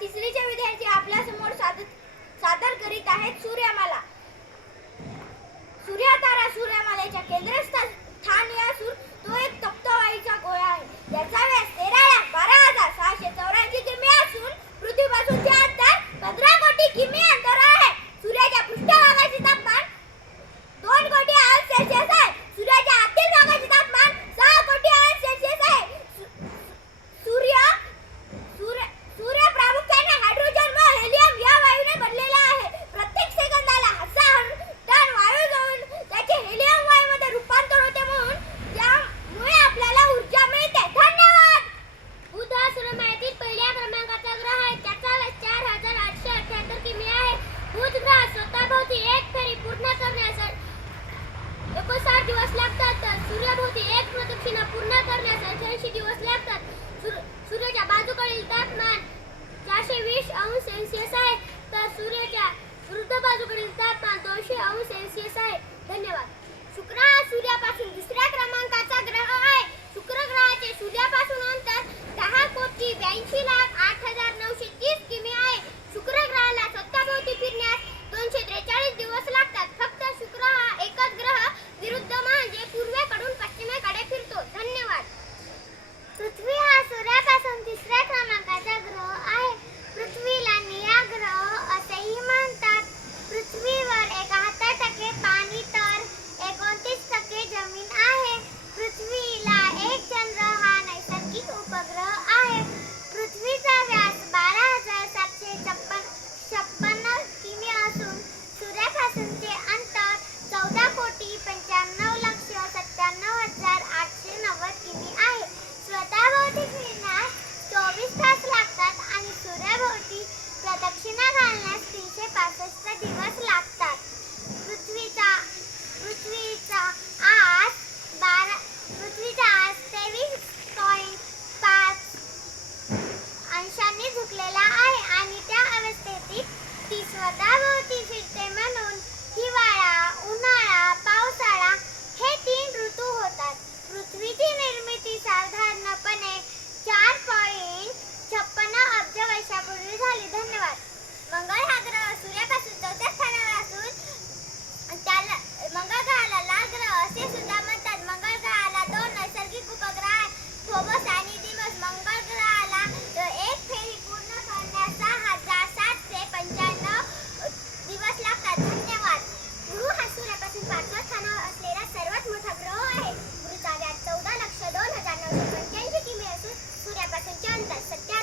तिसरीचे विद्यार्थी आपल्या समोर सादर करीत आहेत सूर्यमाला. सूर्यतारा सूर्यमालेच्या केंद्रस्थानी असून तो एक तप्त वायूचा गोळा आहे. याचा व्यास 13,12,684 किमी असून पृथ्वीपासून ते अंतर 15 कोटी किमी अंतर आहे. सूर्याच्या पृष्ठभागाचे तापमान 2 कोटी अंश सेल्सिअस आहे. सूर्याच्या आतील भागाचे तापमान 6 कोटी अंश सेल्सिअस आहे. सूर्य प्रामुख्याने हायड्रोजन व हेलियम या वायूने बनलेला आहे. प्रत्येक सेकंदाला 1000 टन वायू जळून त्याचे हेलियम वायूमध्ये रूपांतर होते, म्हणून त्यामुळे आपल्याला ऊर्जा मिळते. धन्यवाद. बुध हा सूर्यमालेतील पहिल्या क्रमांकाचा ग्रह आहे. त्याचा व्यास 4,878 किमी आहे. बुध ग्रह स्वतःभोवती एक फेरी पूर्ण करण्यासाठी 59 दिवस लागतात, तर सूर्याभोवती एक प्रदक्षिणा पूर्ण करण्यास 88 दिवस लागतात. सूर्याच्या बाजूकडील तापमान 420 अंश सेल्सिअस आहे, तर सूर्याच्या विरुद्ध बाजूकडील तापमान 200 अंश सेल्सिअस आहे. धन्यवाद. शुक्र हा सूर्यापासून दुसऱ्या क्रमांकाचा ग्रह आहे. शुक्र ग्रहाचे सूर्यापासून अंतर 10,82,08,930 किमी आहे. शुक्र ग्रहाला स्वतःभोवती फिरण्यास 243 दिवस लागतात. फक्त शुक्र हा एकच ग्रह विरुद्ध म्हणजे पूर्वेकडून पश्चिमेकडे फिरतो. धन्यवाद. पृथ्वी हा सूर्यापासून तिसऱ्या क्रमांकाचा ग्रह आहे. पृथ्वीला निळा ग्रह असेही म्हणतात. पृथ्वीवर 71% पाणी तर 29% जमीन आहे. पृथ्वीला एक चंद्र हा नैसर्गिक उपग्रह आहे. पृथ्वीचा व्यास 12,756 किमी असून सूर्यापासूनचे अंतर 14,95,97,890 किमी आहे. स्वतःभोवती फिरण्यास 24 तास लागतात आणि सूर्याभोवती प्रदक्षिणा घालण्यास 365 दिवस लागतात. पृथ्वीचा आज 23.5 अंशांनी झुकलेला आहे आणि त्या अवस्थेतील ती स्वतःभोवती फिरते, म्हणून हिवाळा, उन्हाळा, पावसाळा हे 3 ऋतू होतात. पृथ्वीची निर्मिती साधारणपणे 4.56 अब्ज वर्षापूर्वी झाली. धन्यवाद. मंगळ हा ग्रह सूर्यापासून 4थ्या स्थानावर असून त्याला मंगळ ग्रहाला लाल ग्रह असे सुद्धा म्हणतात. मंगळ ग्रहाला 2 नैसर्गिक उपग्रह आहेत, फोबोस आणि दिमोस. मंगळ ग्रहाला एक फेरी पूर्ण करण्यास 6,795 दिवस लागतात. धन्यवाद. गुरु हा सूर्यापासून 5व्या स्थानावर असलेला सर्वात मोठा ग्रह आहे. गुरुचा व्यास 14,02,985 किमी असून सूर्यापासूनचे अंतर 70